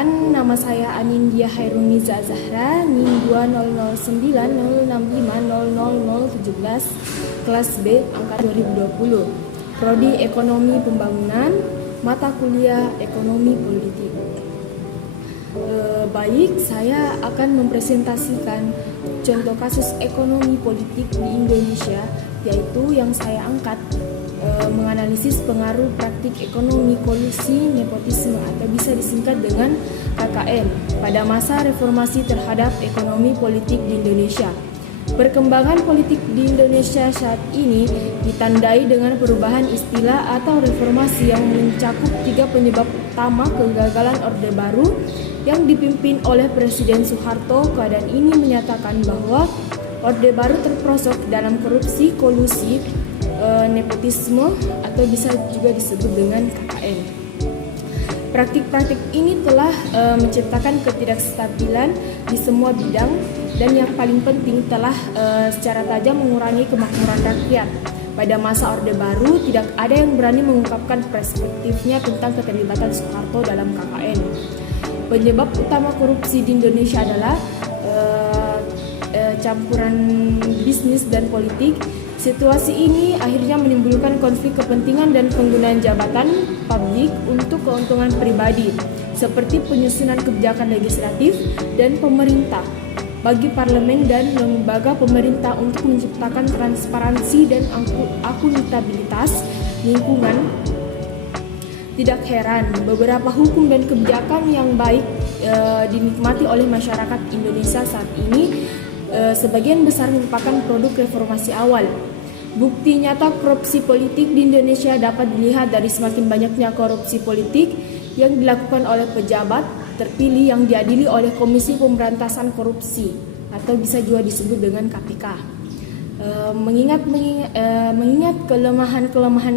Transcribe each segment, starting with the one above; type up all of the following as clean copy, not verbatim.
Perkenalkan, nama saya Anindya Hairuniza Zahra, NIM 2009-065-00017, kelas B, angka 2020. Prodi Ekonomi Pembangunan, mata kuliah Ekonomi Politik. Baik, saya akan mempresentasikan contoh kasus ekonomi politik di Indonesia, yaitu yang saya angkat menganalisis pengaruh praktik ekonomi kolusi nepotisme atau bisa disingkat dengan KKN pada masa reformasi terhadap ekonomi politik di Indonesia. Perkembangan politik di Indonesia saat ini ditandai dengan perubahan istilah atau reformasi yang mencakup 3 penyebab utama kegagalan Orde Baru yang dipimpin oleh Presiden Soeharto. Keadaan ini menyatakan bahwa Orde Baru terperosok dalam korupsi, kolusi, nepotisme atau bisa juga disebut dengan KKN. Praktik-praktik ini telah menciptakan ketidakstabilan di semua bidang dan yang paling penting telah secara tajam mengurangi kemakmuran rakyat. Pada masa Orde Baru tidak ada yang berani mengungkapkan perspektifnya tentang keterlibatan Soeharto dalam KKN. Penyebab utama korupsi di Indonesia adalah campuran bisnis dan politik. Situasi ini akhirnya menimbulkan konflik kepentingan dan penggunaan jabatan publik untuk keuntungan pribadi, seperti penyusunan kebijakan legislatif dan pemerintah bagi parlemen dan lembaga pemerintah untuk menciptakan transparansi dan akuntabilitas lingkungan. Tidak heran, beberapa hukum dan kebijakan yang baik dinikmati oleh masyarakat Indonesia saat ini sebagian besar merupakan produk reformasi awal. Bukti nyata korupsi politik di Indonesia dapat dilihat dari semakin banyaknya korupsi politik yang dilakukan oleh pejabat terpilih yang diadili oleh Komisi Pemberantasan Korupsi atau bisa juga disebut dengan KPK. Mengingat kelemahan-kelemahan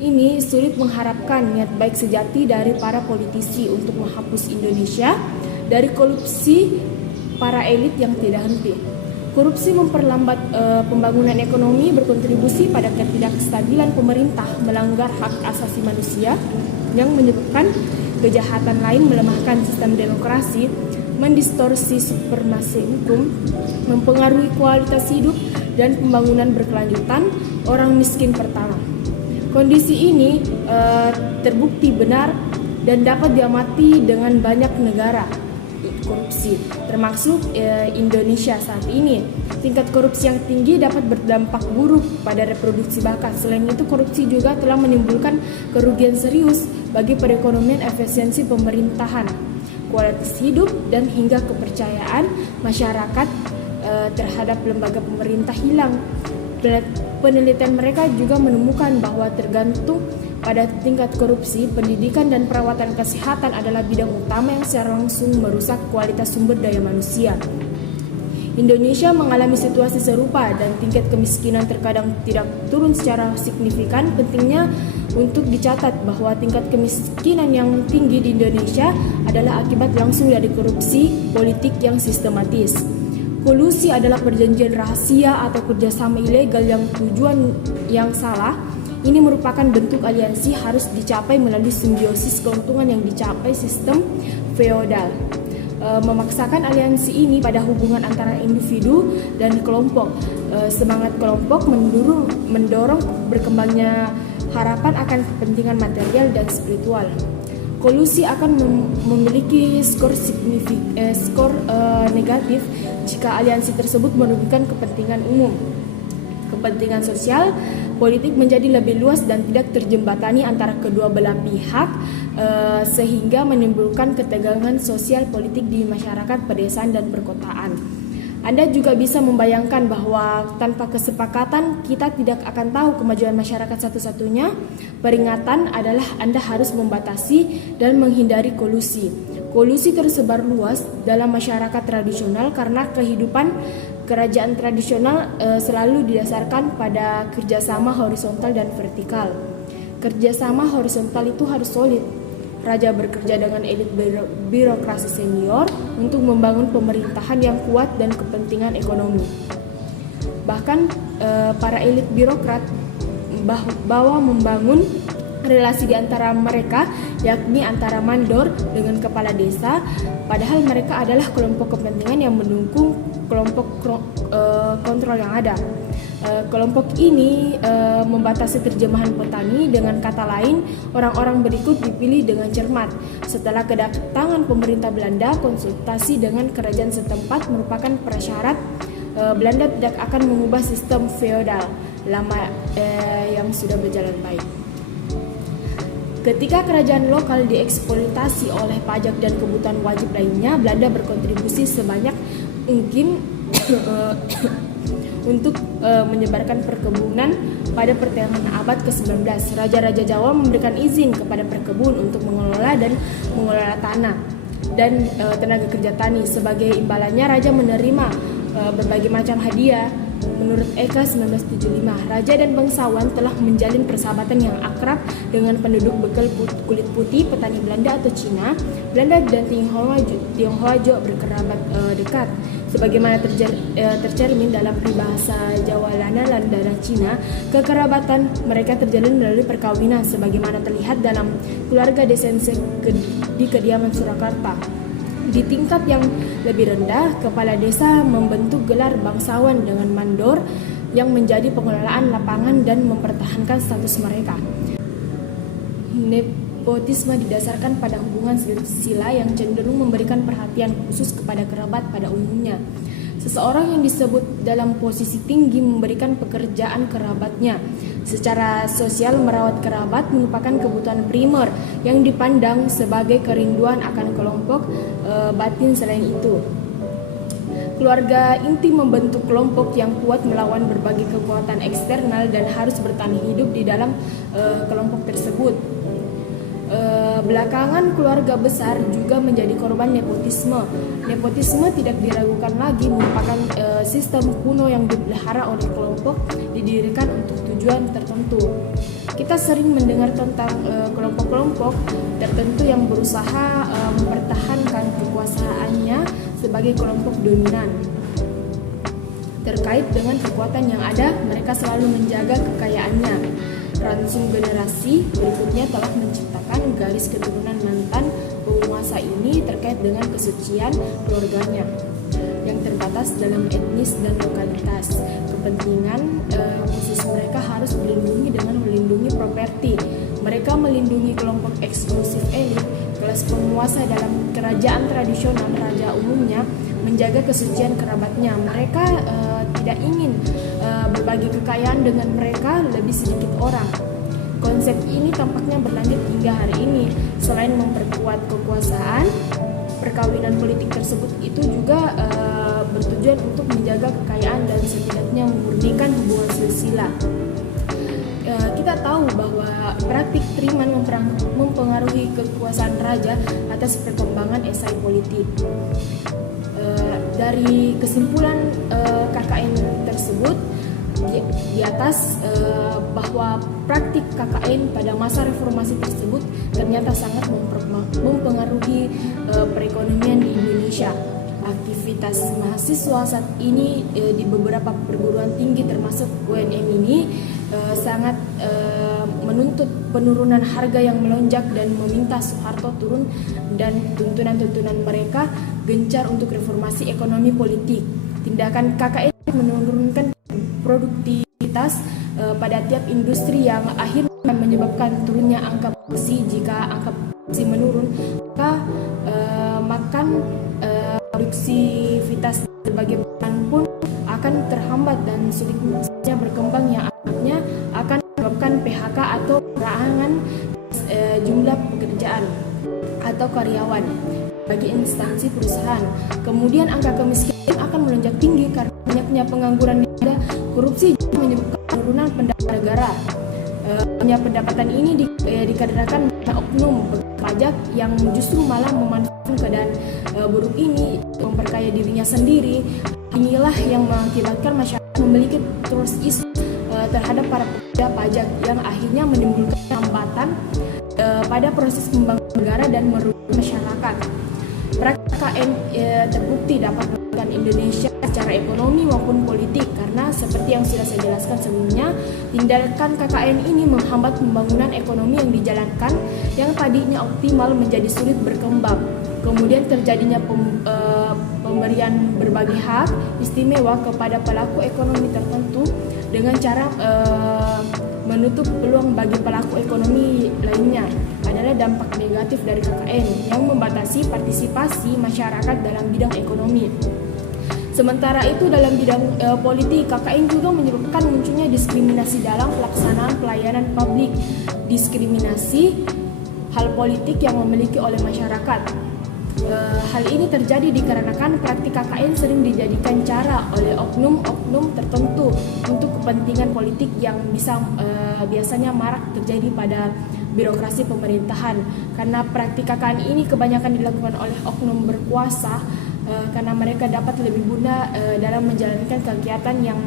ini, sulit mengharapkan niat baik sejati dari para politisi untuk menghapus Indonesia dari korupsi para elit yang tidak henti. Korupsi memperlambat pembangunan ekonomi, berkontribusi pada ketidakstabilan pemerintah, melanggar hak asasi manusia yang menyebabkan kejahatan lain, melemahkan sistem demokrasi, mendistorsi supremasi hukum, mempengaruhi kualitas hidup dan pembangunan berkelanjutan orang miskin pertama. Kondisi ini terbukti benar dan dapat diamati dengan banyak negara korupsi, termasuk Indonesia saat ini. Tingkat korupsi yang tinggi dapat berdampak buruk pada reproduksi bakat. Selain itu, korupsi juga telah menimbulkan kerugian serius bagi perekonomian, efisiensi pemerintahan, kualitas hidup, dan hingga kepercayaan masyarakat terhadap lembaga pemerintah hilang. Penelitian mereka juga menemukan bahwa tergantung pada tingkat korupsi, pendidikan dan perawatan kesehatan adalah bidang utama yang secara langsung merusak kualitas sumber daya manusia. Indonesia mengalami situasi serupa dan tingkat kemiskinan terkadang tidak turun secara signifikan. Pentingnya untuk dicatat bahwa tingkat kemiskinan yang tinggi di Indonesia adalah akibat langsung dari korupsi politik yang sistematis. Kolusi adalah perjanjian rahasia atau kerjasama ilegal yang tujuan yang salah. Ini merupakan bentuk aliansi harus dicapai melalui simbiosis keuntungan yang dicapai sistem feodal. Memaksakan aliansi ini pada hubungan antara individu dan kelompok. Semangat kelompok mendorong berkembangnya harapan akan kepentingan material dan spiritual. Kolusi akan memiliki skor negatif jika aliansi tersebut merugikan kepentingan umum. Kepentingan sosial politik menjadi lebih luas dan tidak terjembatani antara kedua belah pihak, sehingga menimbulkan ketegangan sosial politik di masyarakat pedesaan dan perkotaan. Anda juga bisa membayangkan bahwa tanpa kesepakatan kita tidak akan tahu kemajuan masyarakat. Satu-satunya peringatan adalah Anda harus membatasi dan menghindari kolusi. Kolusi tersebar luas dalam masyarakat tradisional karena kehidupan kerajaan tradisional selalu didasarkan pada kerjasama horizontal dan vertikal. Kerjasama horizontal itu harus solid. Raja bekerja dengan elit birokrasi senior untuk membangun pemerintahan yang kuat dan kepentingan ekonomi. Bahkan para elit birokrat bahwa membangun relasi di antara mereka yakni antara mandor dengan kepala desa, padahal mereka adalah kelompok kepentingan yang mendukung kelompok kontrol yang ada. Kelompok ini membatasi terjemahan petani. Dengan kata lain, orang-orang berikut dipilih dengan cermat. Setelah kedatangan pemerintah Belanda, konsultasi dengan kerajaan setempat merupakan prasyarat Belanda tidak akan mengubah sistem feodal lama yang sudah berjalan baik. Ketika kerajaan lokal dieksploitasi oleh pajak dan kebutuhan wajib lainnya, Belanda berkontribusi sebanyak mungkin untuk menyebarkan perkebunan. Pada pertengahan abad ke-19, Raja-Raja Jawa memberikan izin kepada perkebun untuk mengelola tanah dan tenaga kerja tani. Sebagai imbalannya, Raja menerima berbagai macam hadiah. Menurut Eka 1975, Raja dan bangsawan telah menjalin persahabatan yang akrab dengan penduduk bekal kulit putih, petani Belanda atau Cina. Belanda dan Tionghoa juga berkerabat dekat. Sebagaimana tercermin dalam peribahasa Jawa Lana dan Cina, kekerabatan mereka terjalin melalui perkawinan, sebagaimana terlihat dalam keluarga Desense di kediaman Surakarta. Di tingkat yang lebih rendah, kepala desa membentuk gelar bangsawan dengan mandor yang menjadi pengelolaan lapangan dan mempertahankan status mereka. Nepotisme didasarkan pada hubungan silsilah yang cenderung memberikan perhatian khusus kepada kerabat pada umumnya. Seseorang yang disebut dalam posisi tinggi memberikan pekerjaan kerabatnya. Secara sosial, merawat kerabat merupakan kebutuhan primer yang dipandang sebagai kerinduan akan kelompok batin. Selain itu, keluarga inti membentuk kelompok yang kuat melawan berbagai kekuatan eksternal dan harus bertahan hidup di dalam kelompok tersebut. Belakangan keluarga besar juga menjadi korban nepotisme. Nepotisme tidak diragukan lagi merupakan sistem kuno yang dipelihara oleh kelompok didirikan untuk tujuan tertentu. Kita sering mendengar tentang kelompok-kelompok tertentu yang berusaha mempertahankan kekuasaannya sebagai kelompok dominan. Terkait dengan kekuatan yang ada, mereka selalu menjaga kekayaannya. Ransum generasi berikutnya telah menciptakan garis keturunan mantan penguasa ini terkait dengan kesucian keluarganya yang terbatas dalam etnis dan lokalitas. Kepentingan khusus mereka harus dilindungi dengan melindungi properti. Mereka melindungi kelompok eksklusif elit, kelas penguasa dalam kerajaan tradisional. Raja umumnya menjaga kesucian kerabatnya. Mereka tidak ingin berbagi kekayaan dengan mereka lebih sedikit orang. Konsep ini tampaknya berlanjut hingga hari ini. Selain memperkuat kekuasaan, perkawinan politik tersebut itu juga bertujuan untuk menjaga kekayaan dan setidaknya memurnikan hubungan silsilah. Kita tahu bahwa praktik triman mempengaruhi kekuasaan raja atas perkembangan esai politik. Dari kesimpulan KKN tersebut di atas bahwa praktik KKN pada masa reformasi tersebut ternyata sangat mempengaruhi perekonomian di Indonesia. Aktivitas mahasiswa saat ini di beberapa perguruan tinggi termasuk UNM ini sangat menuntut penurunan harga yang melonjak dan meminta Soeharto turun, dan tuntunan-tuntunan mereka gencar untuk reformasi ekonomi politik. Tindakan KKN menurunkan produktivitas pada tiap industri yang akhirnya menyebabkan turunnya angka produksi. Jika angka produksi menurun, maka produktivitas berbagai perusahaan pun akan terhambat dan sulitnya berkembang, yang akhirnya akan menyebabkan PHK atau pengurangan jumlah pekerjaan atau karyawan bagi instansi perusahaan. Kemudian angka kemiskinan akan melonjak tinggi karena banyaknya pengangguran di negara. Korupsi juga menyebabkan penurunan pendapatan negara. Pendapatan ini dikarenakan oknum pajak yang justru malah memanfaatkan keadaan buruk ini memperkaya dirinya sendiri. Inilah yang mengakibatkan masyarakat memiliki trust issue terhadap para pekerja pajak, yang akhirnya menimbulkan hambatan pada proses pembangunan negara dan merugikan masyarakat. Praktik KKN terbukti dapat Indonesia secara ekonomi maupun politik, karena seperti yang sudah saya jelaskan sebelumnya, tindakan KKN ini menghambat pembangunan ekonomi yang dijalankan yang tadinya optimal menjadi sulit berkembang. Kemudian terjadinya pemberian berbagai hak istimewa kepada pelaku ekonomi tertentu dengan cara menutup peluang bagi pelaku ekonomi lainnya adalah dampak negatif dari KKN yang membatasi partisipasi masyarakat dalam bidang ekonomi. Sementara itu dalam bidang politik, KKN juga menyebabkan munculnya diskriminasi dalam pelaksanaan pelayanan publik. Diskriminasi hal politik yang memiliki oleh masyarakat. Hal ini terjadi dikarenakan praktik KKN sering dijadikan cara oleh oknum-oknum tertentu untuk kepentingan politik yang biasanya marak terjadi pada birokrasi pemerintahan. Karena praktik KKN ini kebanyakan dilakukan oleh oknum berkuasa, karena mereka dapat lebih mudah dalam menjalankan kegiatan yang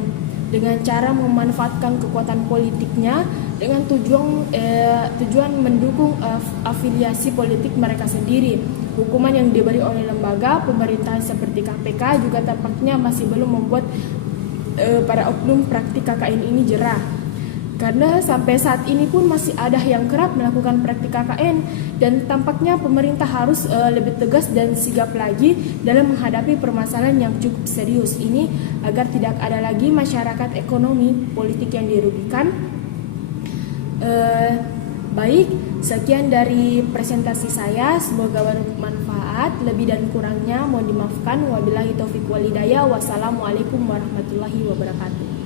dengan cara memanfaatkan kekuatan politiknya dengan tujuan mendukung afiliasi politik mereka sendiri. Hukuman yang diberi oleh lembaga pemerintahan seperti KPK juga tampaknya masih belum membuat para oknum praktik KKN ini jerah. Karena sampai saat ini pun masih ada yang kerap melakukan praktik KKN, dan tampaknya pemerintah harus lebih tegas dan sigap lagi dalam menghadapi permasalahan yang cukup serius ini agar tidak ada lagi masyarakat ekonomi politik yang dirugikan. Baik, sekian dari presentasi saya, semoga bermanfaat. Lebih dan kurangnya mohon dimaafkan. Wabillahi taufiq wal hidayah. Wassalamualaikum warahmatullahi wabarakatuh.